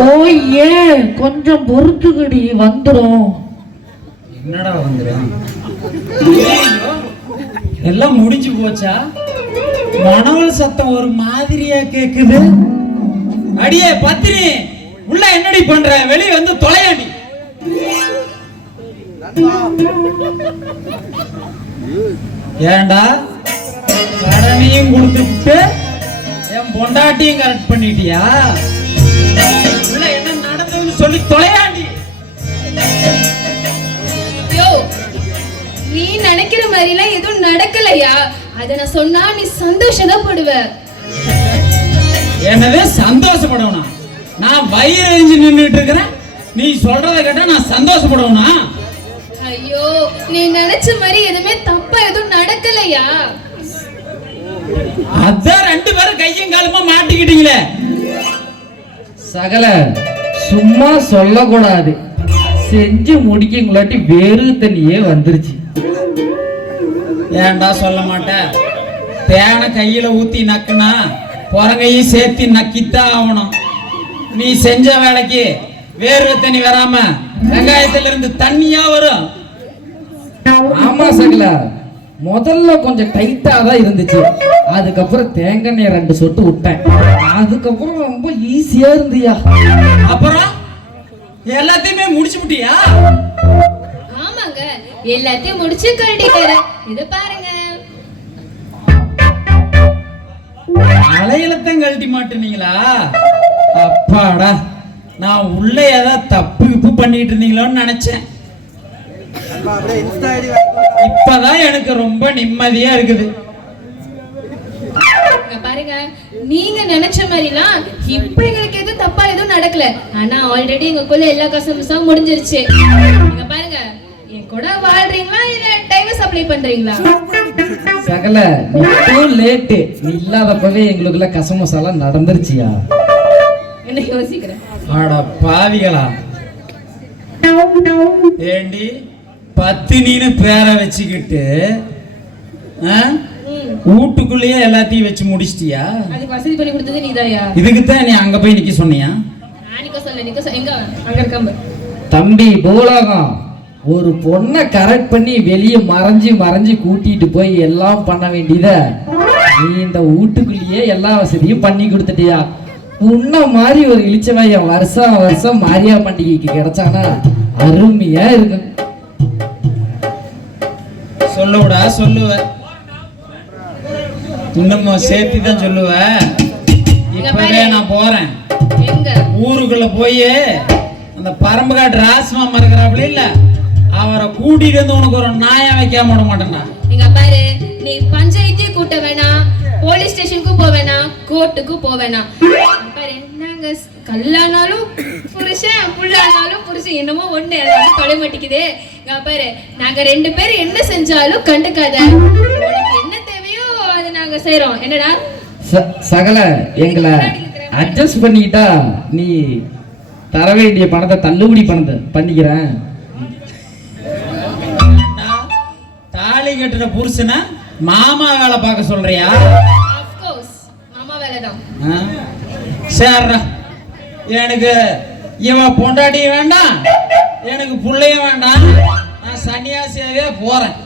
ஓ ஏன்? கொஞ்சம் பொறுத்துக்கடி வந்துடும் என்னடா வந்துடும் எல்லாம் முடிஞ்சு போச்சா? மணவல் சத்தம் ஒரு மாதிரியா கேக்குது. அடியே பத்தினி உள்ள என்னடி பண்ற? வெளிய வந்து தொலையாடி ஏன்டா? கடனையும் கொடுத்துட்டு என் பொண்டாட்டியும் கரெக்ட் பண்ணிட்டியா? தொலையாண்டி. நீ நினைக்கிற மாதிரிலாம் எதுவும் நடக்கலையா? அத நான் சொன்னா நீ சந்தோஷம் தான் படுவ. என்னது? சந்தோஷப்படணும் நான் வயிறு எரிஞ்சு நின்றுட்டு இருக்கிறேன் நீ சொல்றத கேட்டா நான் சந்தோஷப்படணும் ஐயோ நீ நினைச்ச மாதிரி எதுவுமே தப்பா எதுவும் நடக்கலையா? அதான் ரெண்டு பேரும் கையும் காலுமா மாட்டிக்கிட்டீங்களே. சகல சும்மா சொல்லக்கூடாது. செஞ்சு முடிக்கங்களாட்டி வேறு தண்ணியே வந்துருச்சு. ஏன்டா சொல்ல மாட்டேன் தேனை கையில ஊத்தி நக்குனா புறங்கையும் சேர்த்து நக்கித்தான் ஆகணும் நீ செஞ்ச வேலைக்கு வேர்வை தண்ணி வராம வெங்காயத்துல இருந்து தண்ணியா வரும். ஆமா சகல. முதல்ல கொஞ்சம் டைட்டா தான் இருந்துச்சு. அதுக்கப்புறம் தேங்காய் எண்ணெய் ரெண்டு சொட்டு விட்டேன். அதுக்கப்புறம் ரொம்ப ஈஸியா இருந்தியா? அப்புறம்? எல்லாத்தையுமே முடிச்சு விட்டியா? ஆமாங்க எல்லாத்தையும் முடிச்சு கழட்டிட்டாரு இது பாருங்க. அலையிலத்தான் கழட்டி மாட்டீங்களா அப்பாடா நான் உள்ள ஏதாவது தப்பு கிப்பு பண்ணிட்டு இருந்தீங்களோன்னு நினைச்சேன். இப்பதான் எனக்கு ரொம்ப நிம்மதியா இருக்குது. பாருங்க நீங்க நினைச்ச மாதிரிலாம் இப்ப எங்களுக்கு எதுவும் தப்பா எதுவும் நடக்கல. ஆனா ஆல்ரெடி எங்களுக்குள்ள எல்லா கசமுசம் முடிஞ்சிருச்சு. இங்க பாருங்க என் கூட வாழ்றீங்களா இல்ல டைவர்ஸ் அப்ளை பண்றீங்களா? சகல நீ லேட்டு இல்லாதப்பவே எங்களுக்குள்ள கசமசாலாம் நடந்துருச்சியா? என்ன யோசிக்கிறேன் ஆட பாவிகளா. ஏண்டி? பத்தினின்னு பேரை வச்சுக்கிட்டு வீட்டுக்குள்ளேயே எல்லாத்தையும் வச்சு முடிச்சிட்டியா? அதுக்கு வசதி பண்ணி கொடுத்தது நீதாயா இதுக்குத்தான் நீ அங்க போய் நிக்க சொன்னியா? தம்பி பூலோகம் ஒரு பொண்ணை கரெக்ட் பண்ணி வெளியே மறைஞ்சு மறைஞ்சு கூட்டிட்டு போய் எல்லாம் பண்ண வேண்டியத நீ இந்த வீட்டுக்குள்ளேயே எல்லா வசதியும் பண்ணி கொடுத்துட்டியா? உன்ன மாதிரி ஒரு இளிச்சவாயம் வருஷம் வருஷம் மாரியா பண்டிகைக்கு கிடைச்சானா? அருமையா இருக்கும். சொல்லுடா சொல்லுவ. இன்னமும் சேர்த்து தான் சொல்லுவ இப்பவே நான் போறேன். எங்க? ஊருக்குள்ள போய் அந்த பரம்புகாட்டு ராசமாமா இருக்கிறாப்புல இல்ல அவரை கூட்டிட்டு வந்து உனக்கு ஒரு நாயா வைக்காம விட மாட்டேன்டா. இங்க பாரு நீ பஞ்சாயத்தையும் கூட்ட வேணாம் போலீஸ் ஸ்டேஷனுக்கும் போக வேணாம் கோர்ட்டுக்கும் போக ஸ்- கல்லானாலும் புருஷன் புள்ளானாலும் புருஷன். என்னமோ ஒண்ணு எல்லாமே தொலை மாட்டேங்குது. இங்க பாரு நாங்க ரெண்டு பேரும் என்ன செஞ்சாலும் கண்டுக்காத. உனக்கு என்ன தேவையோ அதை நாங்க செய்றோம். என்னடா? ச- சகல எங்களை அட்ஜஸ்ட் பண்ணிக்கிட்டா நீ தர வேண்டிய பணத்தை தள்ளுபடி பணத்தை பண்ணிக்கிறேன். தாலி கட்டுற புருஷனை மாமா வேலை பார்க்க சொல்றியா? ஆஃப் கோர்ஸ் மாமா வேலைதான். ஆ? சரிண்ணா எனக்கு இவன் பொண்டாட்டியும் வேண்டாம். எனக்கு பிள்ளையும் வேண்டாம். நான் சன்னியாசியாவே போறேன்.